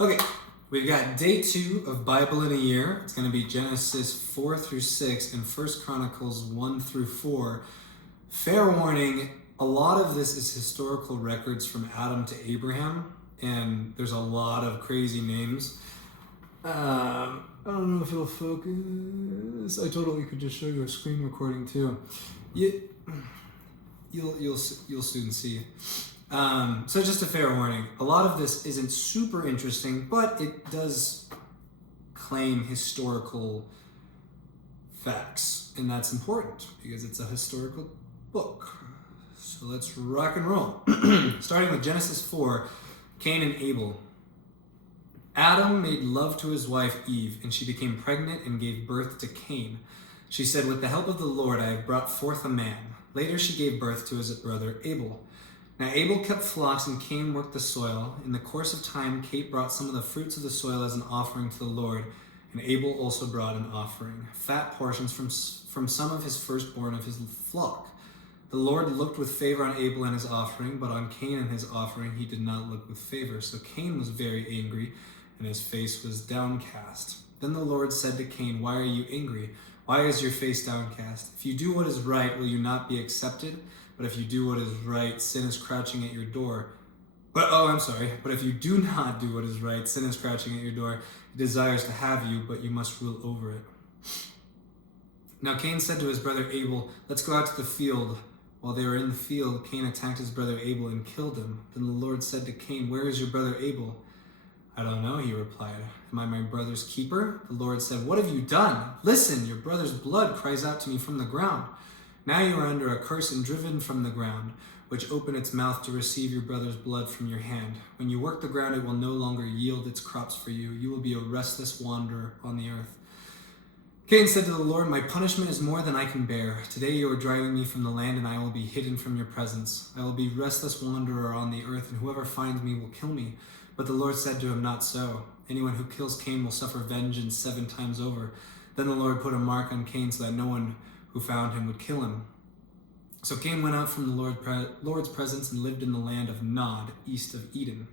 Okay, we've got day 2 of Bible in a Year. It's going to be Genesis 4 through 6 and First Chronicles 1 through 4. Fair warning, a lot of this is historical records from Adam to Abraham, and there's a lot of crazy names. I don't know if it'll focus. I totally could just show you a screen recording too. You'll soon see. So just a fair warning, a lot of this isn't super interesting, but it does claim historical facts, and that's important because it's a historical book. So let's rock and roll. Starting with Genesis 4, Cain and Abel. Adam made love to his wife Eve, and she became pregnant and gave birth to Cain. She said, "With the help of the Lord, I have brought forth a man." Later she gave birth to his brother Abel. Now Abel kept flocks and Cain worked the soil. In the course of time, Cain brought some of the fruits of the soil as an offering to the Lord, and Abel also brought an offering, fat portions from some of his firstborn of his flock. The Lord looked with favor on Abel and his offering, but on Cain and his offering he did not look with favor. So Cain was very angry, and his face was downcast. Then the Lord said to Cain, "Why are you angry? Why is your face downcast? If you do what is right, will you not be accepted? But if you do what is right, sin is crouching at your door." But if you do not do what is right, sin is crouching at your door. It desires to have you, but you must rule over it. Now Cain said to his brother Abel, "Let's go out to the field." While they were in the field, Cain attacked his brother Abel and killed him. Then the Lord said to Cain, "Where is your brother Abel?" "I don't know," he replied. "Am I my brother's keeper?" The Lord said, "What have you done? Listen, your brother's blood cries out to me from the ground. Now you are under a curse and driven from the ground, which opened its mouth to receive your brother's blood from your hand. When you work the ground, it will no longer yield its crops for you. You will be a restless wanderer on the earth." Cain said to the Lord, "My punishment is more than I can bear. Today you are driving me from the land, and I will be hidden from your presence. I will be restless wanderer on the earth, and whoever finds me will kill me." But the Lord said to him, "Not so. Anyone who kills Cain will suffer vengeance 7 times over." Then the Lord put a mark on Cain so that no one who found him would kill him. So Cain went out from the Lord's presence and lived in the land of Nod, east of Eden.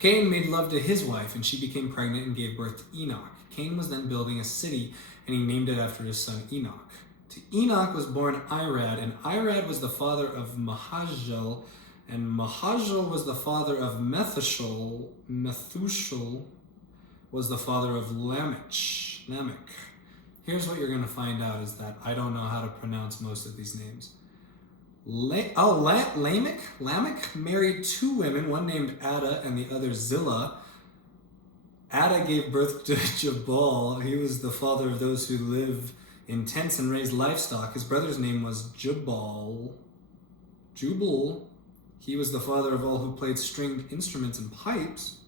Cain made love to his wife, and she became pregnant and gave birth to Enoch. Cain was then building a city, and he named it after his son Enoch. To Enoch was born Irad, and Irad was the father of Mahajel, and Mahajel was the father of Methushel. Methushel was the father of Lamech. Here's what you're going to find out is that I don't know how to pronounce most of these names. Lamech married 2 women, one named Ada and the other Zillah. Ada gave birth to Jabal. He was the father of those who live in tents and raise livestock. His brother's name was Jubal. He was the father of all who played stringed instruments and pipes.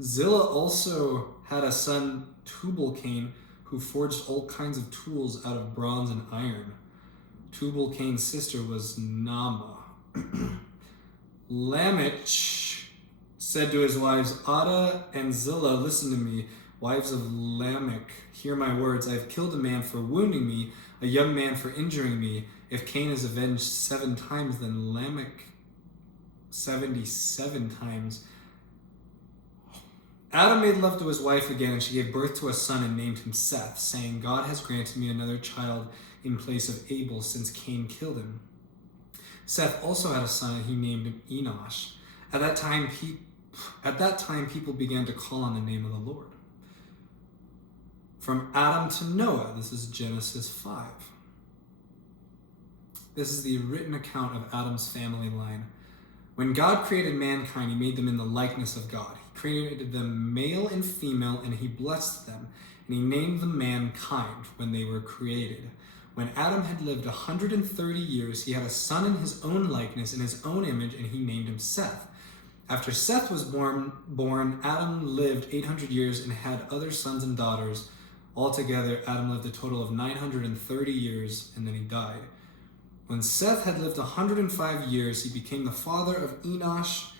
Zillah also had a son, Tubal-Cain, who forged all kinds of tools out of bronze and iron. Tubal-Cain's sister was Naamah. Lamech said to his wives, "Ada and Zillah, listen to me. Wives of Lamech, hear my words. I have killed a man for wounding me, a young man for injuring me. If Cain is avenged 7 times, then Lamech 77 times. Adam made love to his wife again, and she gave birth to a son and named him Seth, saying, "God has granted me another child in place of Abel, since Cain killed him." Seth also had a son, and he named him Enosh. At that time, people began to call on the name of the Lord. From Adam to Noah, this is Genesis 5. This is the written account of Adam's family line. When God created mankind, he made them in the likeness of God. He created them male and female, and he blessed them. And he named them mankind when they were created. When Adam had lived 130 years, he had a son in his own likeness, in his own image, and he named him Seth. After Seth was born, Adam lived 800 years and had other sons and daughters. Altogether, Adam lived a total of 930 years, and then he died. When Seth had lived 105 years, he became the father of Enosh.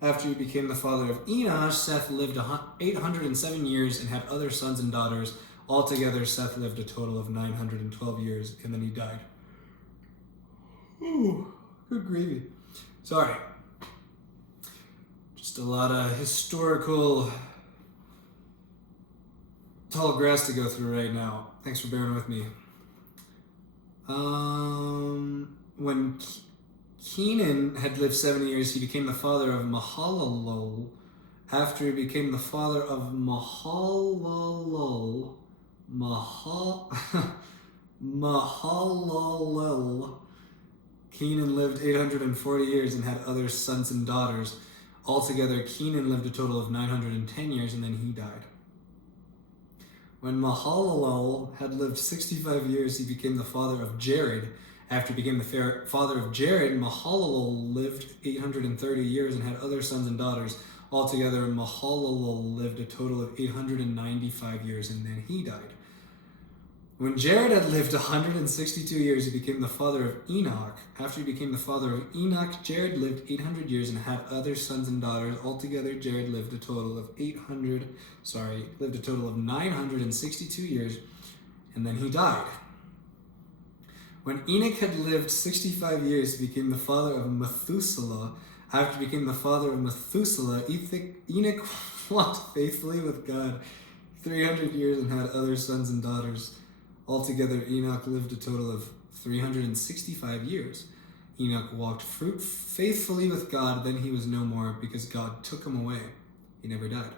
After he became the father of Enosh, Seth lived 807 years and had other sons and daughters. Altogether, Seth lived a total of 912 years, and then he died. Ooh, good gravy. Sorry. Just a lot of historical tall grass to go through right now. Thanks for bearing with me. When Kenan had lived 70 years, he became the father of Mahalalel. After he became the father of Mahalalel, Mahalalel, Kenan lived 840 years and had other sons and daughters. Altogether, Kenan lived a total of 910 years and then he died. When Mahalalel had lived 65 years, he became the father of Jared. After he became the father of Jared, Mahalalel lived 830 years and had other sons and daughters. Altogether, Mahalalel lived a total of 895 years and then he died. When Jared had lived 162 years, he became the father of Enoch. After he became the father of Enoch, Jared lived 800 years and had other sons and daughters. Altogether, Jared lived a total of 962 years, and then he died. When Enoch had lived 65 years, he became the father of Methuselah. After he became the father of Methuselah, Enoch walked faithfully with God 300 years and had other sons and daughters. Altogether, Enoch lived a total of 365 years. Enoch walked faithfully with God, then he was no more because God took him away. He never died.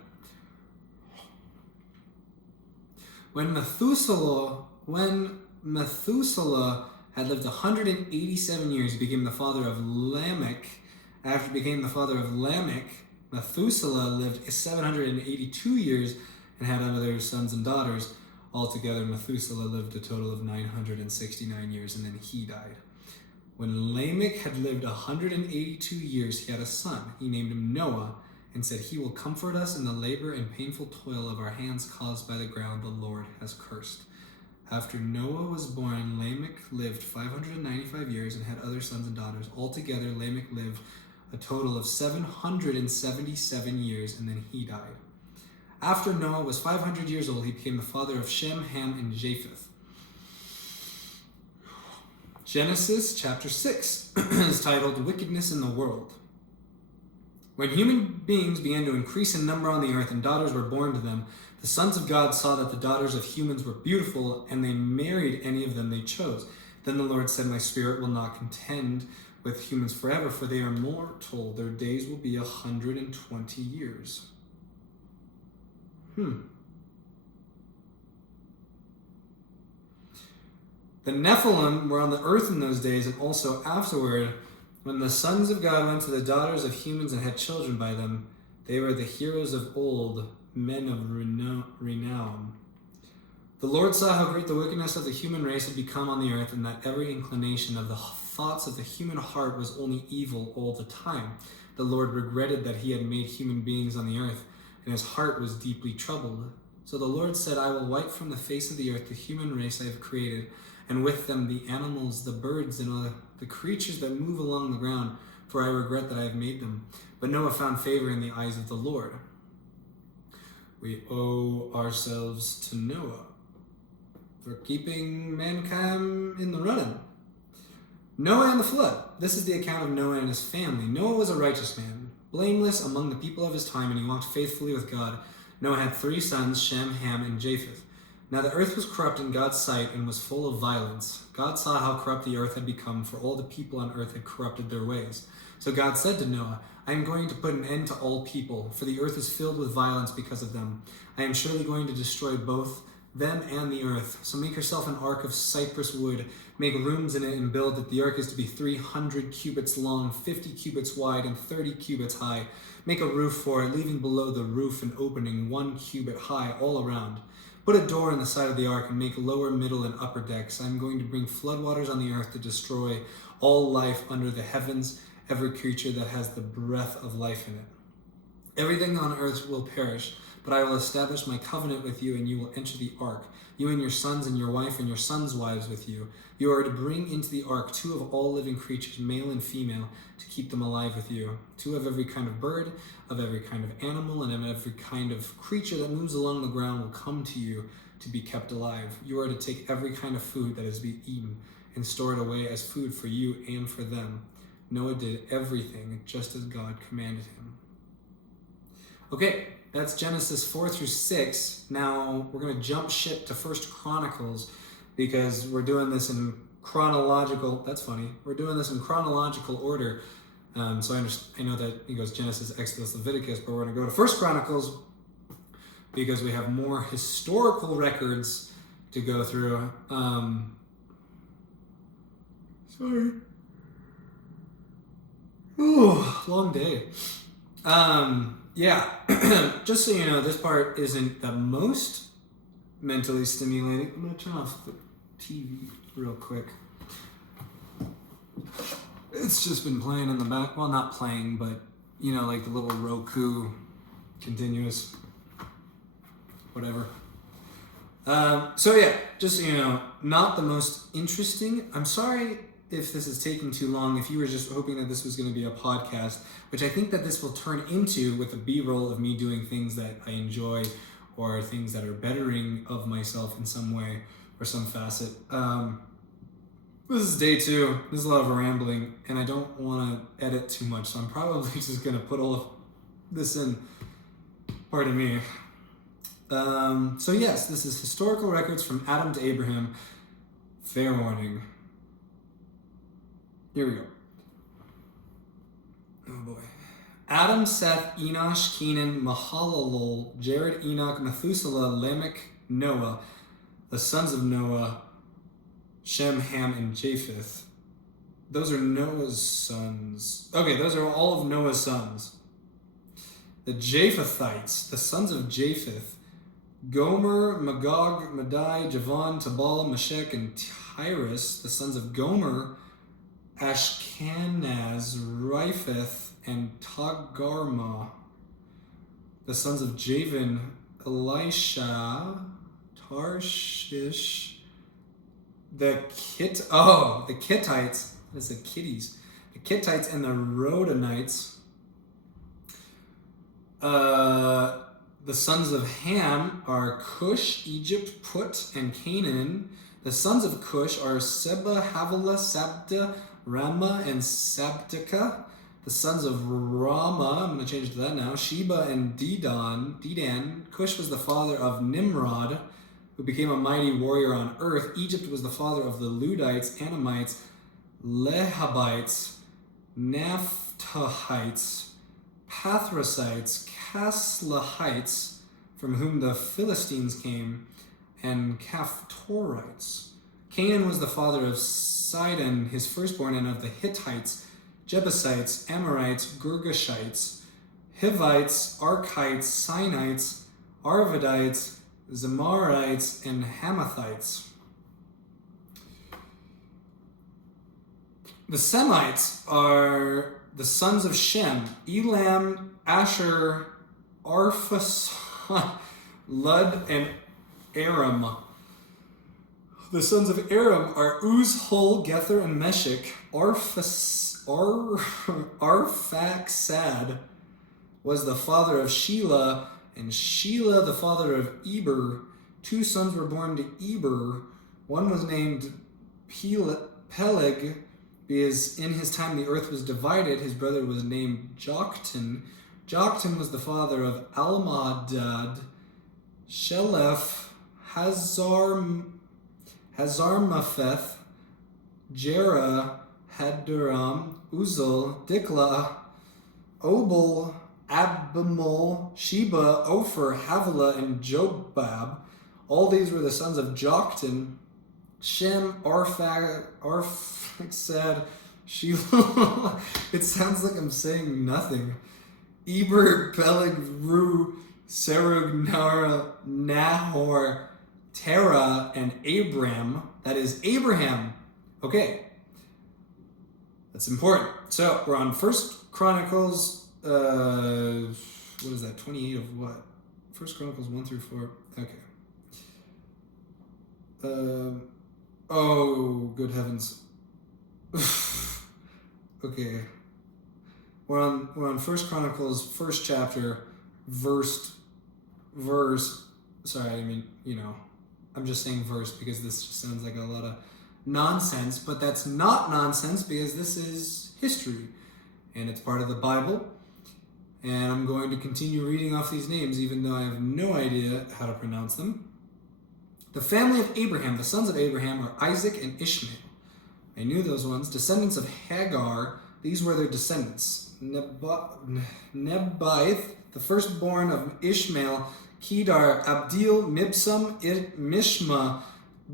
When Methuselah had lived 187 years, he became the father of Lamech. After he became the father of Lamech, Methuselah lived 782 years and had other sons and daughters. Altogether, Methuselah lived a total of 969 years and then he died. When Lamech had lived 182 years, he had a son. He named him Noah and said, "He will comfort us in the labor and painful toil of our hands caused by the ground the Lord has cursed." After Noah was born, Lamech lived 595 years and had other sons and daughters. Altogether, Lamech lived a total of 777 years and then he died. After Noah was 500 years old, he became the father of Shem, Ham, and Japheth. Genesis chapter 6 is titled Wickedness in the World. When human beings began to increase in number on the earth and daughters were born to them, the sons of God saw that the daughters of humans were beautiful, and they married any of them they chose. Then the Lord said, "My spirit will not contend with humans forever, for they are mortal. Their days will be 120 years. The Nephilim were on the earth in those days, and also afterward, when the sons of God went to the daughters of humans and had children by them. They were the heroes of old, men of renown. The Lord saw how great the wickedness of the human race had become on the earth, and that every inclination of the thoughts of the human heart was only evil all the time. The Lord regretted that he had made human beings on the earth, and his heart was deeply troubled. So the Lord said, "I will wipe from the face of the earth the human race I have created, and with them the animals, the birds, and all the creatures that move along the ground, for I regret that I have made them." But Noah found favor in the eyes of the Lord. We owe ourselves to Noah for keeping mankind in the running. Noah and the flood. This is the account of Noah and his family. Noah was a righteous man, blameless among the people of his time, and he walked faithfully with God. Noah had 3 sons, Shem, Ham, and Japheth. Now the earth was corrupt in God's sight and was full of violence. God saw how corrupt the earth had become, for all the people on earth had corrupted their ways. So God said to Noah, "I am going to put an end to all people, for the earth is filled with violence because of them. I am surely going to destroy both them and the earth. So make yourself an ark of cypress wood, make rooms in it, and build it. The ark is to be 300 cubits long, 50 cubits wide, and 30 cubits high. Make a roof for it, leaving below the roof an opening 1 cubit high all around. Put a door in the side of the ark and make lower, middle, and upper decks. I am going to bring floodwaters on the earth to destroy all life under the heavens, every creature that has the breath of life in it. Everything on earth will perish, but I will establish my covenant with you, and you will enter the ark, you and your sons and your wife and your sons' wives with you. You are to bring into the ark 2 of all living creatures, male and female, to keep them alive with you. 2 of every kind of bird, of every kind of animal, and of every kind of creature that moves along the ground will come to you to be kept alive. You are to take every kind of food that is to be eaten and store it away as food for you and for them." Noah did everything just as God commanded him. Okay, that's Genesis 4 through 6. Now we're going to jump ship to First Chronicles because we're doing this in chronological. That's funny. We're doing this in chronological order. So I know that he goes Genesis, Exodus, Leviticus, but we're going to go to First Chronicles because we have more historical records to go through. Sorry. Oh, long day. Yeah, just so you know, this part isn't the most mentally stimulating. I'm going to turn off the TV real quick. It's just been playing in the back. Well, not playing, but, you know, like the little Roku continuous, whatever. So yeah, just so you know, not the most interesting. I'm sorry if this is taking too long, if you were just hoping that this was going to be a podcast, which I think that this will turn into with a B-roll of me doing things that I enjoy or things that are bettering of myself in some way or some facet. This is day 2. There's a lot of rambling, and I don't want to edit too much, so I'm probably just going to put all of this in. Pardon me. So yes, this is historical records from Adam to Abraham. Fair warning. Here we go. Oh boy. Adam, Seth, Enosh, Kenan, Mahalalel, Jared, Enoch, Methuselah, Lamech, Noah, the sons of Noah, Shem, Ham, and Japheth. Those are Noah's sons. Okay, those are all of Noah's sons. The Japhethites, the sons of Japheth, Gomer, Magog, Madai, Javan, Tabal, Meshech, and Tyrus, the sons of Gomer, Ashkenaz, Riphath, and Togarmah, the sons of Javan, Elisha, Tarshish, the Kittites, that's the kitties, the Kittites and the Rodanites, the sons of Ham are Cush, Egypt, Put, and Canaan. The sons of Cush are Seba, Havilah, Sabta, Rama, and Sabtika. The sons of Rama, I'm going to change to that now, Sheba and Dedan. Cush was the father of Nimrod, who became a mighty warrior on earth. Egypt was the father of the Ludites, Anamites, Lehabites, Naphtuhites, Pathrasites, Caslahites, from whom the Philistines came, and Caphtorites. Canaan was the father of Sidon, his firstborn, and of the Hittites, Jebusites, Amorites, Girgashites, Hivites, Archites, Sinites, Arvadites, Zemarites, and Hamathites. The Semites are the sons of Shem, Elam, Asher, Arphaxad, Lud, and Aram. The sons of Aram are Uz, Hul, Gether, and Meshech. Arphaxad was the father of Shelah, and Shelah the father of Eber. 2 sons were born to Eber. One was named Peleg, because in his time the earth was divided. His brother was named Joktan. Joktan was the father of Almadad, Sheleph, Hazarmapheth, Jerah, Haduram, Uzal, Dikla, Obal, Abimol, Sheba, Ophir, Havilah, and Jobab. All these were the sons of Joktan. Shem, Arphaxad, Shelah. It sounds like I'm saying nothing. Eber, Peleg, Ru, Serug, Nara, Nahor, Terah, and Abram. That is Abraham. Okay. That's important. So we're on First Chronicles, what is that, 28 of what? First Chronicles 1 through 4. Okay. Oh, good heavens. Okay. We're on First Chronicles, first chapter, verse. Sorry, I mean, I'm just saying verse because this just sounds like a lot of nonsense, but that's not nonsense because this is history and it's part of the Bible. And I'm going to continue reading off these names, even though I have no idea how to pronounce them. The family of Abraham, the sons of Abraham, are Isaac and Ishmael. I knew those ones. Descendants of Hagar, these were their descendants. Nebaioth, the firstborn of Ishmael, Kedar, Abdil, Mibsam, Mishma,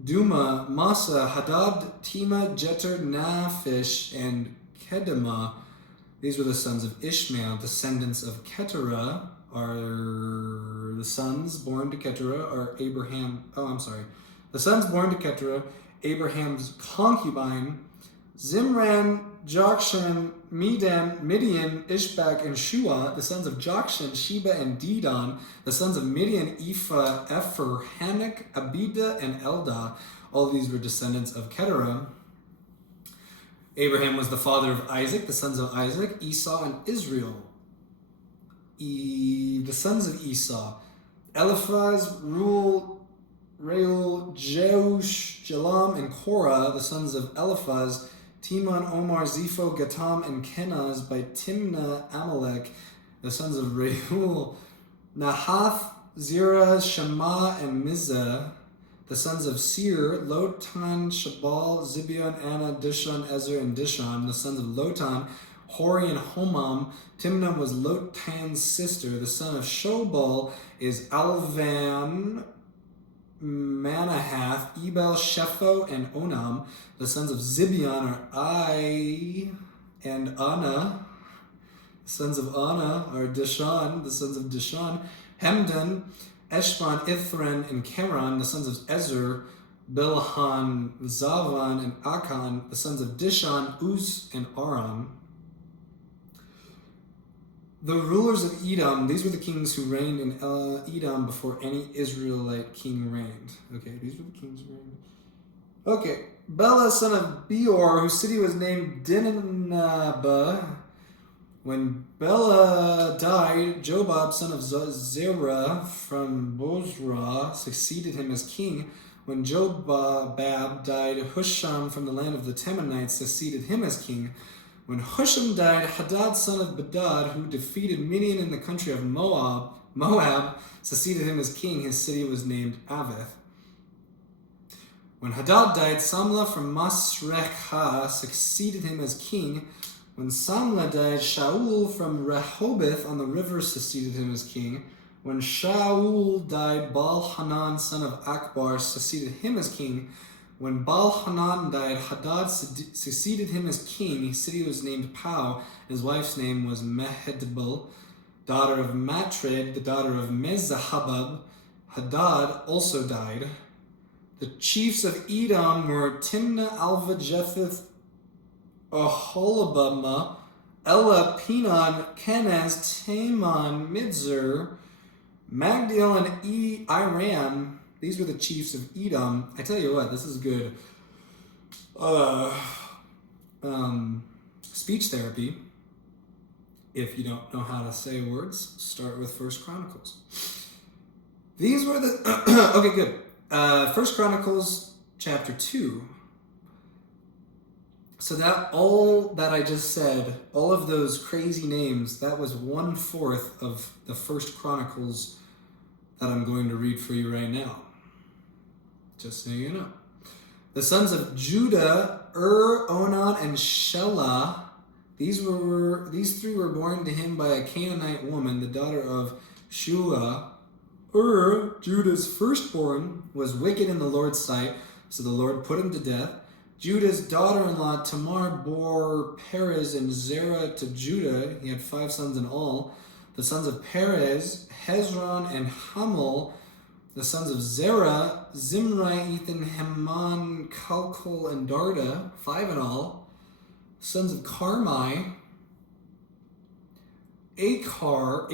Duma, Masa, Hadad, Tema, Jeter, Naphish, and Kedemah. These were the sons of Ishmael. Descendants of Keturah are the sons born to Keturah are Abraham. The sons born to Keturah, Abraham's concubine, Zimran, Jokshan, Midian, Ishbak, and Shua, the sons of Jokshan, Sheba, and Dedan, the sons of Midian, Ephah, Epher, Hanok, Abida, and Eldah. All these were descendants of Keturah. Abraham was the father of Isaac, the sons of Isaac, Esau, and Israel. The sons of Esau, Eliphaz, Reuel, Jeush, Jalam, and Korah, the sons of Eliphaz, Teman, Omar, Zepho, Gatam, and Kenaz, by Timnah, Amalek, the sons of Reuel, Nahath, Zerah, Shema, and Mizah, the sons of Seir, Lotan, Shabal, Zibeon, Anna, Dishon, Ezer, and Dishon, the sons of Lotan, Hori, and Homam. Timnah was Lotan's sister. The son of Shobal is Alvan, Manahath, Ebal, Shepho, and Onam. The sons of Zibeon are Ai and Anna. The sons of Anna are Dishon. The sons of Dishon, Hemdan, Eshban, Ithran, and Keran. The sons of Ezer, Bilhan, Zavan, and Akan. The sons of Dishon, Uz, and Aram. The rulers of Edom, these were the kings who reigned in Edom before any Israelite king reigned. Okay, these were the kings who reigned. Okay, Bela, son of Beor, whose city was named Dinaba. When Bela died, Jobab, son of Zerah from Bozrah, succeeded him as king. When Jobab died, Husham from the land of the Temanites succeeded him as king. When Husham died, Hadad, son of Bedad, who defeated Midian in the country of Moab, succeeded him as king. His city was named Avith. When Hadad died, Samlah from Masrekah succeeded him as king. When Samlah died, Shaul from Rehoboth on the river succeeded him as king. When Shaul died, Baal-Hanan, son of Akbar, succeeded him as king. When Baal-Hanan died, Hadad succeeded him as king. His city was named Pau. His wife's name was Mehedbel, daughter of Matred, the daughter of Mezahabab. Hadad also died. The chiefs of Edom were Timnah, Alva, Jetheth, Aholabama, Ella, Pinon, Kenaz, Taman, Midzer, Magdiel, and Iram. These were the chiefs of Edom. I tell you what, this is good. Speech therapy. If you don't know how to say words, start with 1 Chronicles. These were the... okay, good. 1 Chronicles chapter 2. So that all that I just said, all of those crazy names, that was 1/4 of the 1 Chronicles that I'm going to read for you right now. Just so you know. The sons of Judah, Onan, and Shelah. These three were born to him by a Canaanite woman, the daughter of Shua. Judah's firstborn, was wicked in the Lord's sight, so the Lord put him to death. Judah's daughter-in-law Tamar bore Perez and Zerah to Judah. He had 5 sons in all. The sons of Perez, Hezron, and Hamul. The sons of Zerah, Zimri, Ethan, Heman, Kalkol, and Darda, 5 in all. Sons of Carmi, Achar,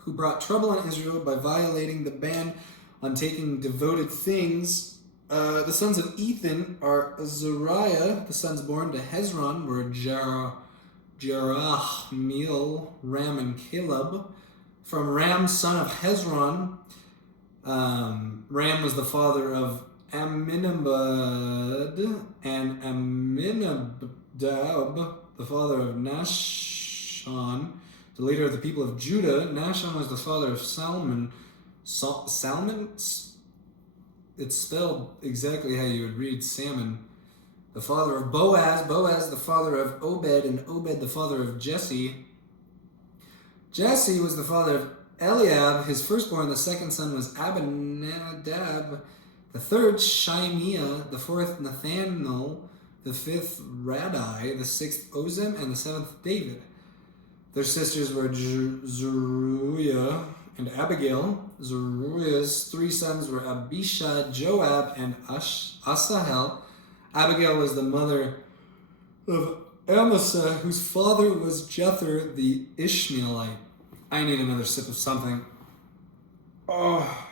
who brought trouble on Israel by violating the ban on taking devoted things. The sons of Ethan are Azariah. The sons born to Hezron were Jerahmeel, Ram, and Caleb. From Ram, son of Hezron, Ram was the father of Amminadab, and Amminadab, the father of Nahshon. the leader of the people of Judah. Nahshon was the father of Salmon. Salmon? It's spelled exactly how you would read salmon. The father of Boaz. Boaz the father of Obed, and Obed the father of Jesse. Jesse was the father of Eliab, his firstborn. The second son was Abinadab. The third, Shimea. The fourth, Nathanael. The fifth, Radai. The sixth, Ozem. And the seventh, David. Their sisters were Zeruiah and Abigail. Zeruiah's three sons were Abishai, Joab, and Asahel. Abigail was the mother of Amasa, whose father was Jether the Ishmaelite. I need another sip of something. Oh.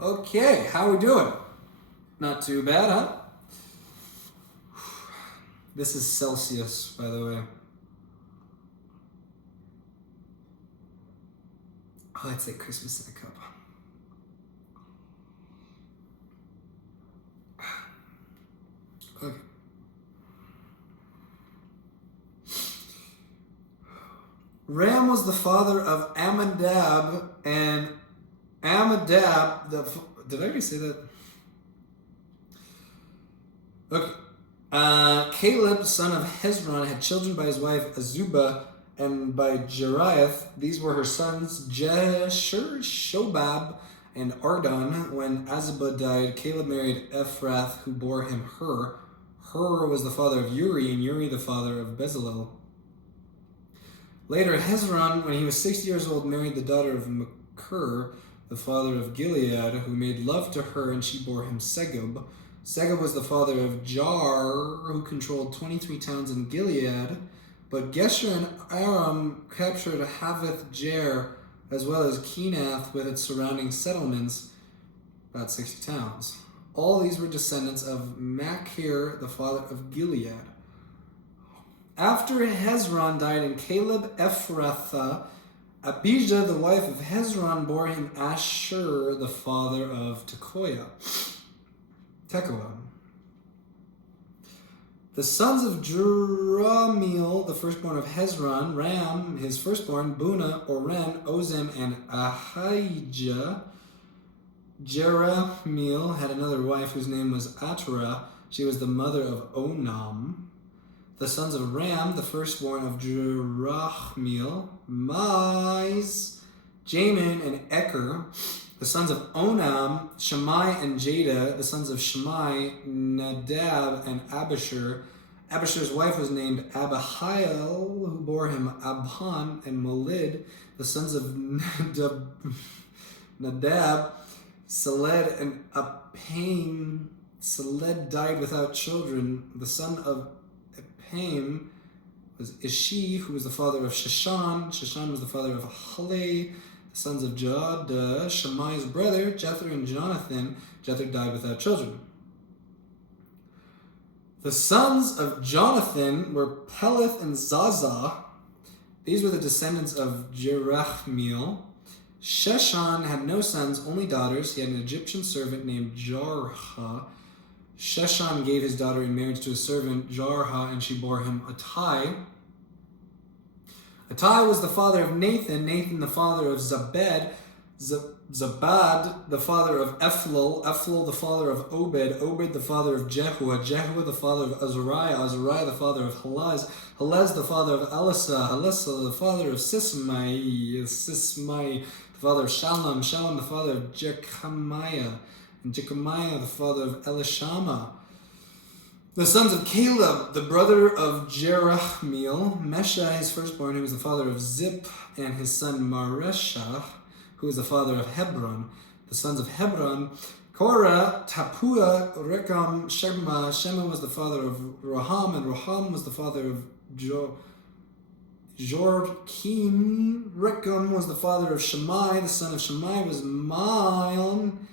Okay, how we doing? Not too bad, huh? This is Celsius, by the way. Oh, it's like Christmas in a cup. Okay. Ram was the father of Amminadab, and Amminadab, did I already say that? Okay. Caleb, son of Hezron, had children by his wife Azubah and by Jeriath. These were her sons Jeshur, Shobab, and Ardon. When Azubah died, Caleb married Ephrath, who bore him Hur. Hur was the father of Uri, and Uri the father of Bezalel. Later, Hezron, when he was 60 years old, married the daughter of Machir, the father of Gilead, who made love to her, and she bore him Segub. Segub was the father of Jar, who controlled 23 towns in Gilead. But Geshur and Aram captured Havoth Jair, as well as Kenath with its surrounding settlements, about 60 towns. All these were descendants of Machir, the father of Gilead. After Hezron died and Caleb Ephrathah, Abijah, the wife of Hezron, bore him Ashur, the father of Tekoa. The sons of Jerahmeel, the firstborn of Hezron, Ram, his firstborn, Bunah, Oren, Ozem, and Ahijah. Jerahmeel had another wife whose name was Atrah. She was the mother of Onam. The sons of Ram, the firstborn of Jerahmeel, Mais, Jamin, and Eker. The sons of Onam, Shammai and Jada. The sons of Shammai, Nadab and Abishur. Abishur's wife was named Abihail, who bore him Abhan and Molid. The sons of Nadab, Seled and Apaim. Seled died without children. The son of Apaim was Ishi, who was the father of Sheshan. Sheshan was the father of Halei. The sons of Jada, Shammai's brother, Jether and Jonathan. Jether died without children. The sons of Jonathan were Peleth and Zaza. These were the descendants of Jerahmeel. Sheshan had no sons, only daughters. He had an Egyptian servant named Jarha. Sheshan gave his daughter in marriage to a servant, Jarha, and she bore him Attai. Attai was the father of Nathan, Nathan the father of Zabed, Zabad the father of Ephlal, Ephlal the father of Obed, Obed the father of Jehuah, Jehuah the father of Azariah, Azariah the father of Halaz, Halaz the father of Elasa, Elasa the father of Sismai, Sismai the father of Shalom, Shalom the father of Jechamiah, and Jechamiah the father of Elishama. The sons of Caleb, the brother of Jerahmeel, Mesha, his firstborn, who was the father of Zip, and his son Mareshah, who was the father of Hebron. The sons of Hebron, Korah, Tapua, Rekam, Shema. Shema was the father of Raham, and Raham was the father of Jorkim. Rekam was the father of Shammai. The son of Shammai was Maon,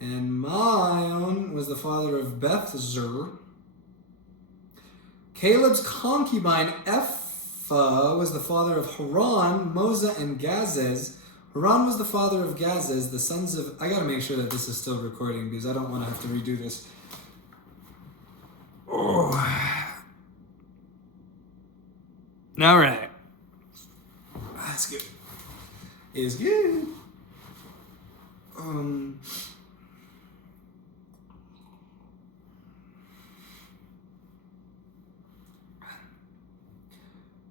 and Maon was the father of Bethzur. Caleb's concubine Ephah was the father of Haran, Moza, and Gazez. Haran was the father of Gazez. The sons of... I gotta make sure that this is still recording because I don't want to have to redo this. Oh. All right. It's good. It's good.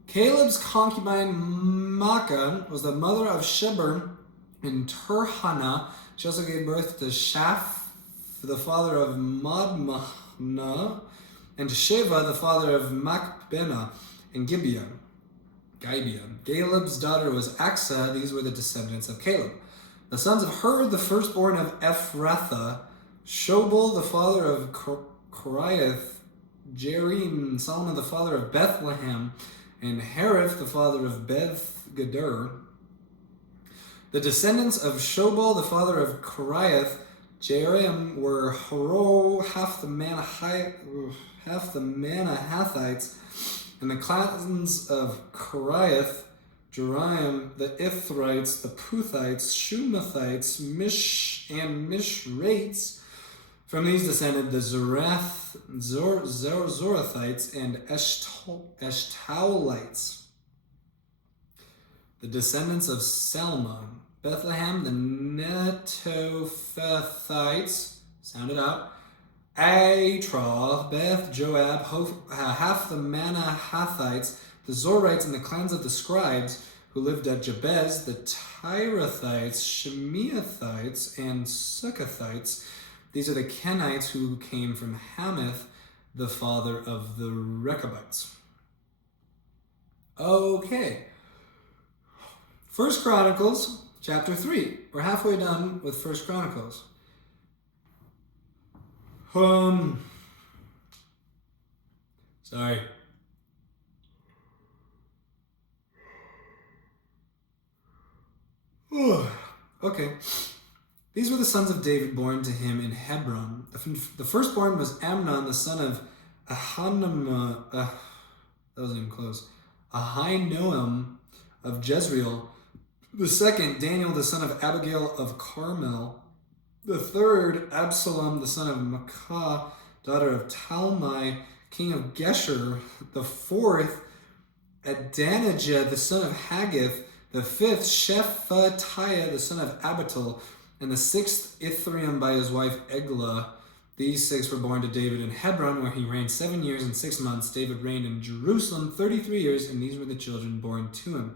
Caleb's concubine Maacah was the mother of Sheber and Turhana. She also gave birth to Shaph, the father of Madmana, and to Sheva, the father of Macbena and Gibeah. Caleb's daughter was Axa. These were the descendants of Caleb. The sons of Hur, the firstborn of Ephrathah, Shobal, the father of Koriath, Jerim, Solomon, the father of Bethlehem, and Hariph, the father of Beth-Gader. The descendants of Shobal, the father of Koriath, Jerim, were Haro, half the Manahathites, and the clans of Koriath, Jerim, the Ithrites, the Puthites, Shumathites, Mishrates. From these descended the Zorathites and Eshtaulites. The descendants of Salma, Bethlehem, the Netophathites, sound it out, Atroth, Beth, Joab, half the Manahathites, the Zorites, and the clans of the scribes who lived at Jabez, the Tirathites, Shemeathites, and Succothites. These are the Kenites who came from Hamath, the father of the Rechabites. Okay. 1 Chronicles, chapter 3. We're halfway done with 1 Chronicles. Sorry. Okay. These were the sons of David born to him in Hebron. The firstborn was Amnon, the son of Ahinoam, that wasn't even close, Ahinoam of Jezreel. The second, Daniel, the son of Abigail of Carmel. The third, Absalom, the son of Maacah, daughter of Talmai, king of Geshur. The fourth, Adonijah, the son of Haggith. The fifth, Shephatiah, the son of Abital. And the sixth, Ithream by his wife Eglah. These six were born to David in Hebron, where he reigned 7 years and 6 months. David reigned in Jerusalem 33 years, and these were the children born to him: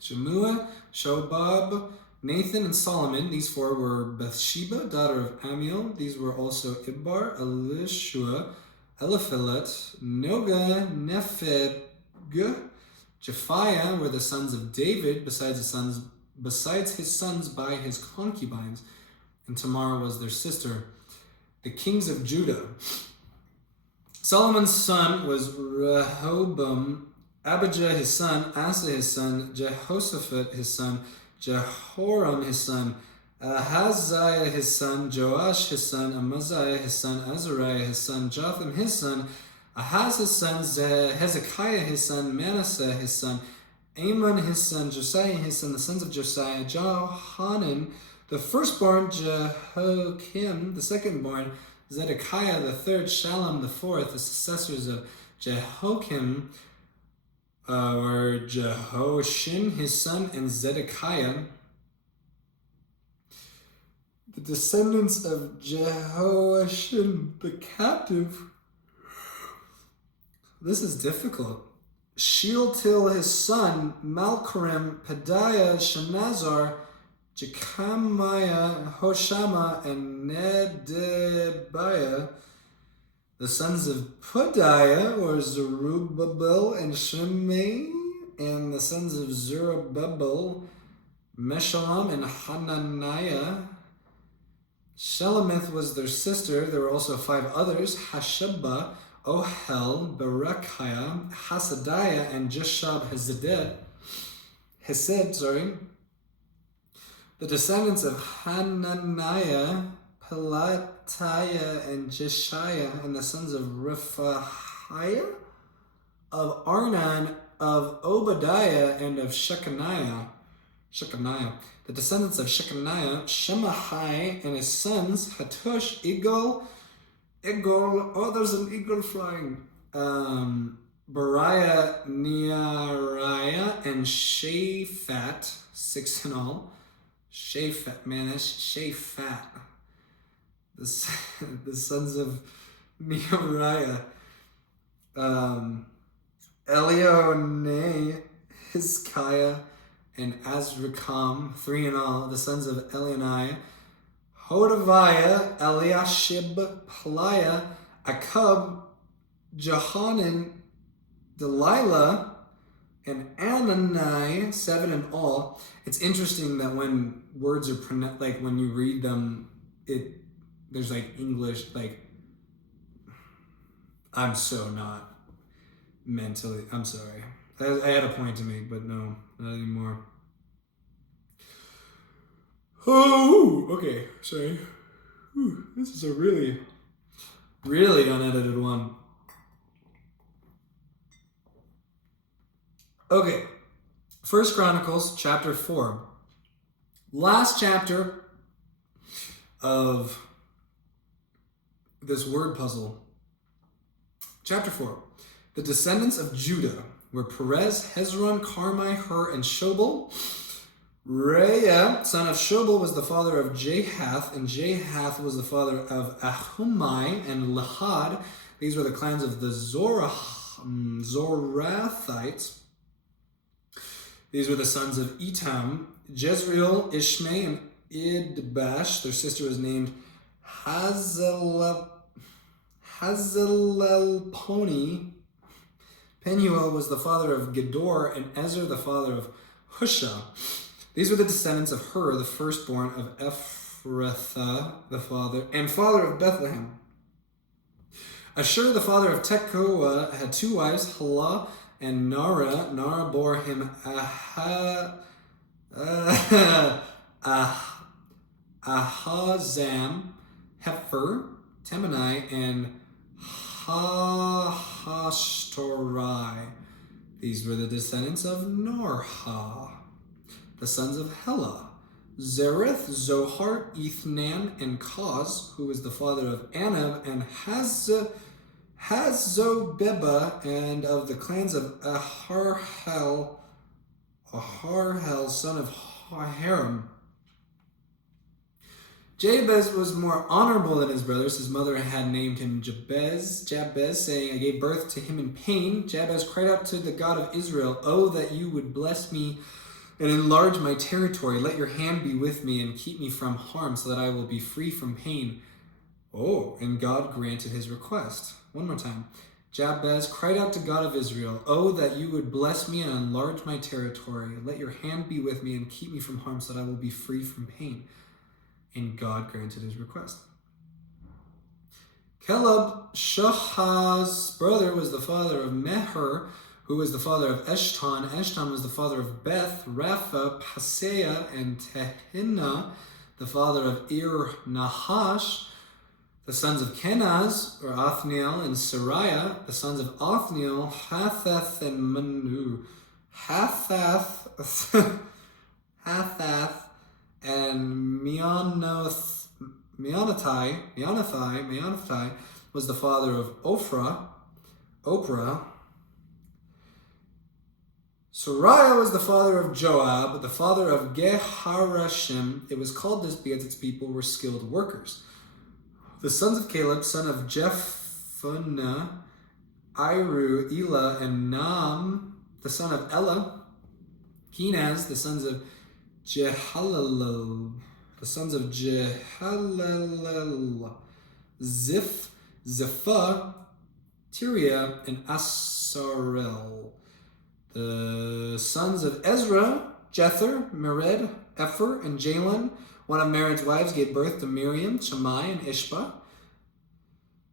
Shemua, Shobab, Nathan, and Solomon. These four were Bathsheba, daughter of Amiel. These were also Ibbar, Elishua, Eliphelet, Noga, Nepheg, Japhiah were the sons of David, besides his sons by his concubines, and Tamar was their sister. The kings of Judah. Solomon's son was Rehoboam, Abijah his son, Asa his son, Jehoshaphat his son, Jehoram his son, Ahaziah his son, Joash his son, Amaziah his son, Azariah his son, Jotham his son, Ahaz his son, Hezekiah his son, Manasseh his son, Amon his son, Josiah his son, the sons of Josiah, Johanan, the firstborn, Jehoiakim, the secondborn, Zedekiah, the third, Shallum, the fourth, the successors of Jehoiakim, were Jehoiachin his son, and Zedekiah. The descendants of Jehoiachin, the captive. This is difficult. Shealtiel his son, Malchiram, Pedaiah, Shenazar, Jechamiah, Hoshama, and Nedebiah. The sons of Pedaiah were Zerubbabel and Shimei, and the sons of Zerubbabel, Meshullam and Hananiah. Shelemith was their sister. There were also 5 others: Hasheba, Ohel, Berechiah, Hasadiah, and Jeshab Hesed. The descendants of Hananiah, Pelatiah, and Jeshiah, and the sons of Rephahiah, of Arnan, of Obadiah, and of Shechaniah. The descendants of Shechaniah, Shemaiah, and his sons, Hattush, Eagle, oh, there's an eagle flying. Beriah, Neariah, and Shaphat, 6 in all. Shaphat, man, that's Shaphat. The sons of Neariah. Elionai, Hiskiah, and Azrikam, 3 in all. The sons of Elionai. Hodaviah, Eliashib, Peliah, Akub, Johanan, Delilah, and Anani, 7 in all. It's interesting that when words are pronounced, like when you read them, there's like English, like, I'm so not mentally, I'm sorry. I had a point to make, but no, not anymore. Oh, okay, sorry. Whew, this is a really, really unedited one. Okay, 1 Chronicles chapter 4. Last chapter of this word puzzle. Chapter 4. The descendants of Judah were Perez, Hezron, Carmi, Hur, and Shobal. Reah, son of Shobal, was the father of Jahath, and Jahath was the father of Ahumai and Lahad. These were the clans of the Zorathites. These were the sons of Etam, Jezreel, Ishmai, and Idbash. Their sister was named Hazelelponi. Penuel was the father of Gedor, and Ezer the father of Husha. These were the descendants of Hur, the firstborn of Ephrathah, the father of Bethlehem. Ashur, the father of Tekoa, had 2 wives, Halah and Nara. Nara bore him Ahazam, Hepher, Temanai, and Hahashtorai. These were the descendants of Norha. The sons of Helah, Zereth, Zohar, Ethnan, and Koz, who was the father of Anab, and Hazobeba, and of the clans of Aharhel, son of Haram. Jabez was more honorable than his brothers. His mother had named him Jabez, saying, I gave birth to him in pain. Jabez cried out to the God of Israel, Oh, that you would bless me and enlarge my territory. Let your hand be with me and keep me from harm so that I will be free from pain. Oh, and God granted his request. One more time. Jabez cried out to God of Israel, Oh, that you would bless me and enlarge my territory. Let your hand be with me and keep me from harm so that I will be free from pain. And God granted his request. Caleb, Shahaz's brother, was the father of Meher, who was the father of Eshton. Eshton was the father of Beth, Rapha, Paseah, and Tehinnah, the father of Ir Nahash. The sons of Kenaz were Othniel and Sariah. The sons of Othniel, Hathath and Manu. Hathath and Meonothai was the father of Oprah. Sariah was the father of Joab, the father of Geharashim. It was called this because its people were skilled workers. The sons of Caleb, son of Jephunneh, Iru, Elah, and Nam, the son of Elah. Kenaz, the sons of Jehalelel, Ziphah, Tiria, and Asarel. The sons of Ezra, Jether, Mered, Epher, and Jalon. One of Mered's wives gave birth to Miriam, Shammai, and Ishbah.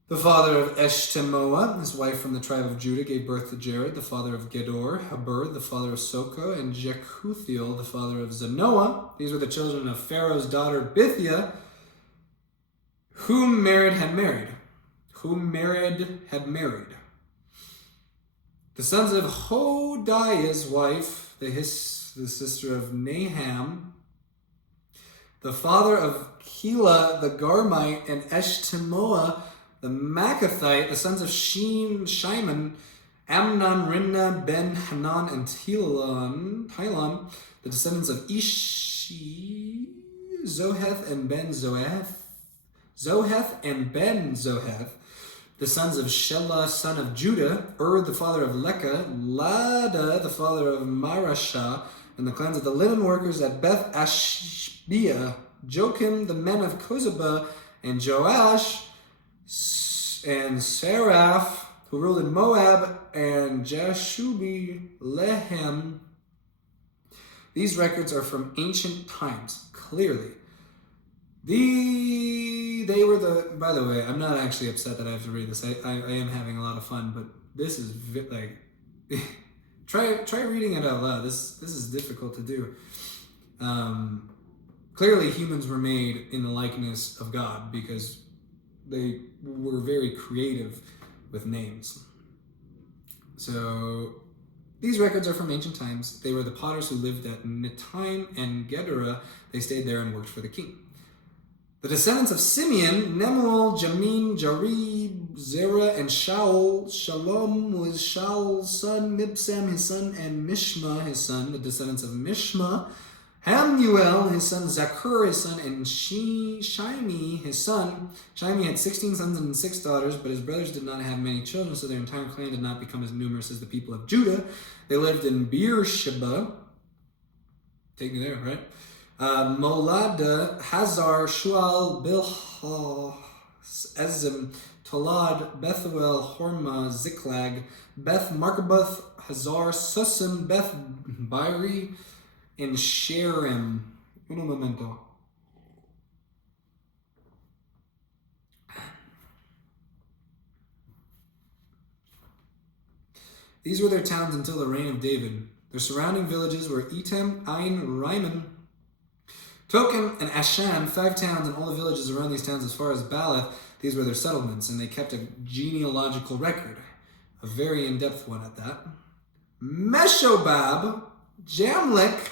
The father of Eshtemoa, his wife from the tribe of Judah, gave birth to Jared, the father of Gedor, Heber, the father of Soko, and Jekuthiel, the father of Zanoah. These were the children of Pharaoh's daughter Bithia, whom Mered had married. The sons of Hodiah's wife, the sister of Naham, the father of Keilah the Garmite, and Eshtemoa the Maacathite, the sons of Shimon, Amnon, Rimna, Ben, Hanan, and Tilon, the descendants of Ishi, Zoheth and Ben Zoheth, the sons of Shelah, son of Judah, the father of Leka, Lada, the father of Marashah, and the clans of the linen workers at Beth Ashbia, Joachim, the men of Kozeba, and Joash, and Seraph, who ruled in Moab, and Jashubi Lehem. These records are from ancient times, clearly. They were the, by the way, I'm not actually upset that I have to read this. I am having a lot of fun, but this is like, try reading it out loud. This is difficult to do. Clearly humans were made in the likeness of God because they were very creative with names. So these records are from ancient times. They were the potters who lived at Netaim and Gedera. They stayed there and worked for the king. The descendants of Simeon, Nemuel, Jamin, Jarib, Zerah, and Shaul. Shalom was Shaul's son, Mibsam his son, and Mishma his son. The descendants of Mishma, Hamuel his son, Zakur his son, and Shimi his son. Shimi had 16 sons and 6 daughters, but his brothers did not have many children, so their entire clan did not become as numerous as the people of Judah. They lived in Beersheba. Take me there, right? Molada, Hazar, Shual, Bilhah, Ezim, Tolad, Bethuel, Horma, Ziklag, Beth Markaboth, Hazar, Susim, Beth Bairi, and Sherim. Uno momento. These were their towns until the reign of David. Their surrounding villages were Etam, Ain, Rimmon, Token, and Ashan, 5 towns, and all the villages around these towns as far as Baalath. These were their settlements, and they kept a genealogical record, a very in-depth one at that. Meshobab, Jamlech,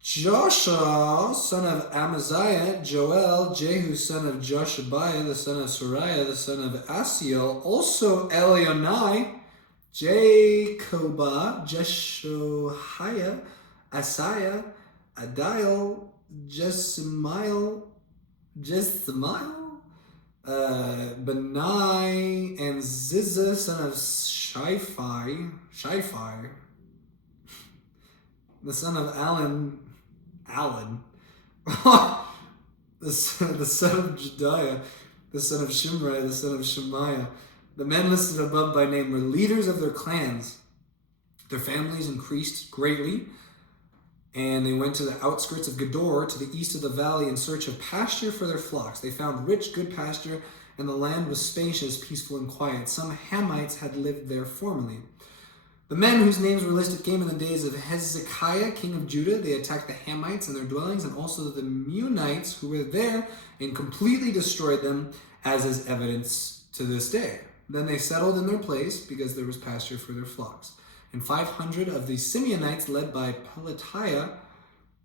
Joshua, son of Amaziah, Joel, Jehu, son of Joshabiah, the son of Sariah, the son of Asiel, also Elionai, Jacobah, Jeshoiah, Asaiah, Adiel, Jesimiel, Benai, and Ziza, son of Shiphi, the son of Alan, the son of Jediah, the son of Shimri, the son of Shemaiah. The men listed above by name were leaders of their clans. Their families increased greatly, and they went to the outskirts of Gedor, to the east of the valley, in search of pasture for their flocks. They found rich, good pasture, and the land was spacious, peaceful, and quiet. Some Hamites had lived there formerly. The men whose names were listed came in the days of Hezekiah, king of Judah. They attacked the Hamites and their dwellings, and also the Meunites who were there, and completely destroyed them, as is evidence to this day. Then they settled in their place, because there was pasture for their flocks. And 500 of the Simeonites, led by Pelatiah,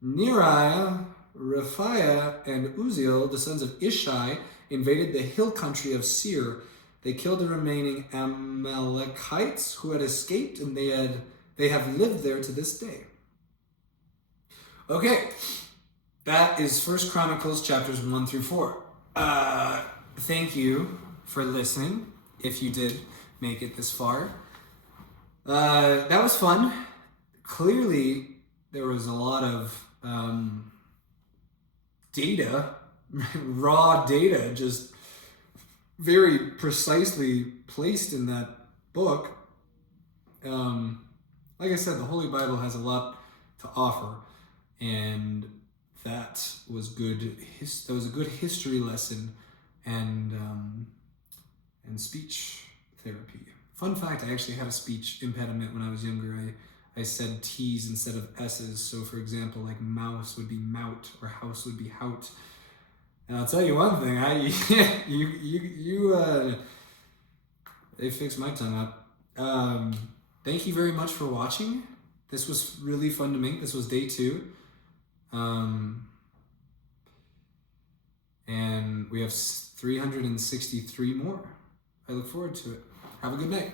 Neriah, Rephiah, and Uziel, the sons of Ishai, invaded the hill country of Seir. They killed the remaining Amalekites who had escaped, and they have lived there to this day. Okay, that is 1 Chronicles chapters 1 through 4. Thank you for listening, if you did make it this far. That was fun. Clearly, there was a lot of data, raw data, just very precisely placed in that book. Like I said, the Holy Bible has a lot to offer, and that was good. That was a good history lesson and speech therapy. Fun fact, I actually had a speech impediment when I was younger. I said T's instead of S's. So for example, like mouse would be mout, or house would be hout. And I'll tell you one thing, they fixed my tongue up. Thank you very much for watching. This was really fun to make. This was day 2. And we have 363 more. I look forward to it. Have a good night.